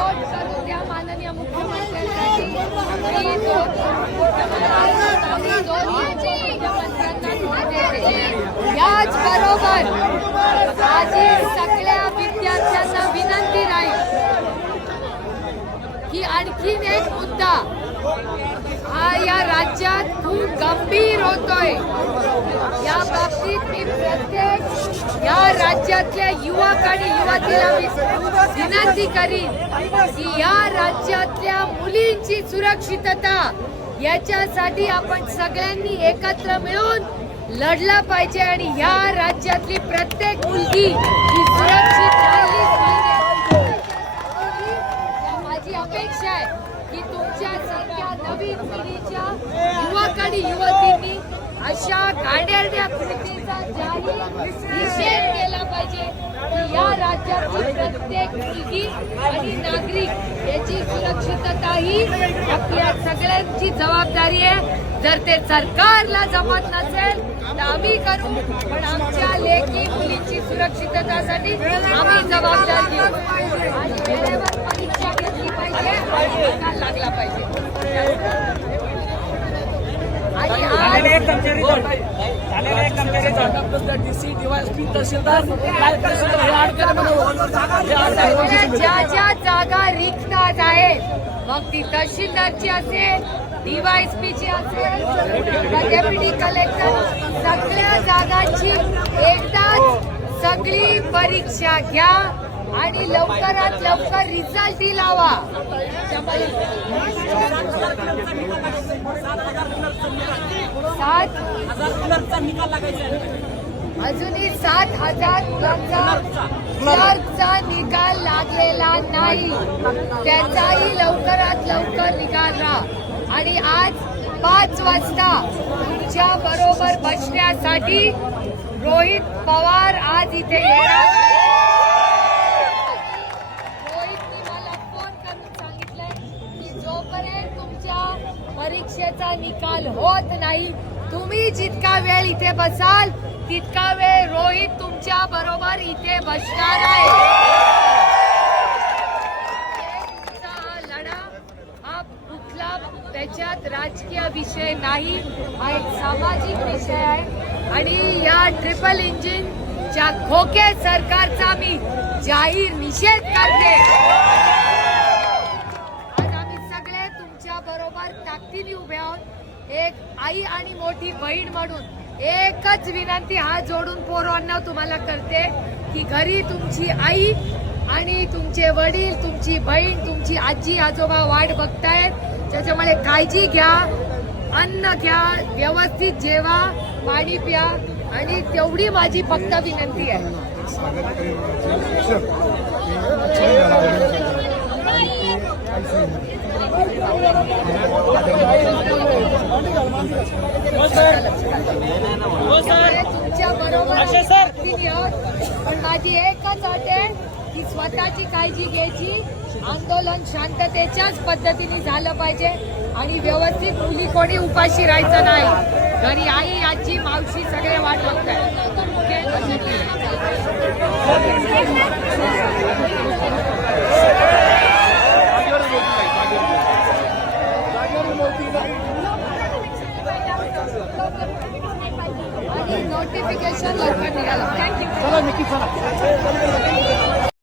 माननीय मुख्यमंत्र्यांसाठी मी दोन मी दोन मुख्यमंत्र्यांना देते. याच बरोबर माझी सगळ्या विद्यार्थ्यांना विनंती राहील की आणखीन एक मुद्दा. हा या राज्यात खूप गंभीर होतोय. या बाबतीत मी प्रत्येक या राज्यातल्या युवक आणि युवतीला मी विनंती करीन की या राज्यातल्या मुलींची सुरक्षितता याच्यासाठी आपण सगळ्यांनी एकत्र मिळून लढला पाहिजे आणि या राज्यातली प्रत्येक मुलगी ही सुरक्षित पाहिजे. माझी अपेक्षा आहे की तुमच्या सारख्या नवीन पिढीच्या युवक आणि युवतींनी अशा गाड्याच्या कृतीचा जाहीर निषेध केला पाहिजे की या राज्यातली प्रत्येक मुलगी आणि नागरिक याची सुरक्षितता ही आपल्या सगळ्यांची जबाबदारी आहे. जर ते सरकारला जमत नसेल आम्ही करू पण आमच्या लेखी मुलींची सुरक्षिततासाठी आम्ही जबाबदार घेऊ आणि वेळेवर परीक्षा घेतली पाहिजे आणि निकाल लागला पाहिजे आणि आज झालेले एक कंपेरिझन झालेले एक कंपेरिझन डीसी डीवायएसपी तहसीलदार काय तहसीलदार? हे आठ ज्या ज्या जागा रिक्त आहेत मग ती तहसीलदारची असेल डीवायएसपीची असेल डेप्युटी कलेक्टर सगळ्या जागांची एकदाच सगळी परीक्षा घ्या आणि लवकरात लवकर रिझल्ट लावा. सात अजूनही सात हजार मुलांचा निकाल लागलेला नाही त्याचाही लवकरात लवकर निकाल राहा आणि आज पाच वाजता तुमच्या बरोबर बसण्यासाठी रोहित पवार आज इथे येणार आहे. मला फोन करून सांगितलंय की जोपर्यंत तुमच्या परीक्षेचा निकाल होत नाही तुम्ही जितका वेळ इथे बसाल तितका वेळ रोहित तुमच्या बरोबर इथे बसणार आहे. लढा हा कुठला त्याच्यात राजकीय विषय नाही हा एक सामाजिक विषय आहे. आणि या ट्रिपल इंजिनच्या खोके सरकारचा मी जाहीर निषेध करते. आज आम्ही सगळे तुमच्या बरोबर ताकदीने उभे आहोत. एक आई आणि मोठी बहीण म्हणून एकच विनंती हात जोडून पोरांना तुम्हाला करते की घरी तुमची आई आणि तुमचे वडील तुमची बहीण तुमची आजी आजोबा वाट बघतायत. त्याच्यामुळे काळजी घ्या अन्न घ्या व्यवस्थित जेवा पाणी प्या आणि तेवढी माझी फक्त विनंती आहे हो सर हो सर तुमच्या बरोबर अक्षय सर. ताकदीने आहोत. पण माझी एकच अट आहे की स्वतःची काळजी घ्यायची. आंदोलन शांततेच्याच पद्धतीने झालं पाहिजे आणि व्यवस्थित मुली कोणी उपाशी राहायचं नाही. घरी आई आजी मावशी सगळे वाट बघताय आणि नोटिफिकेशन लवकर निघालं. थँक्यू चला निकी चला.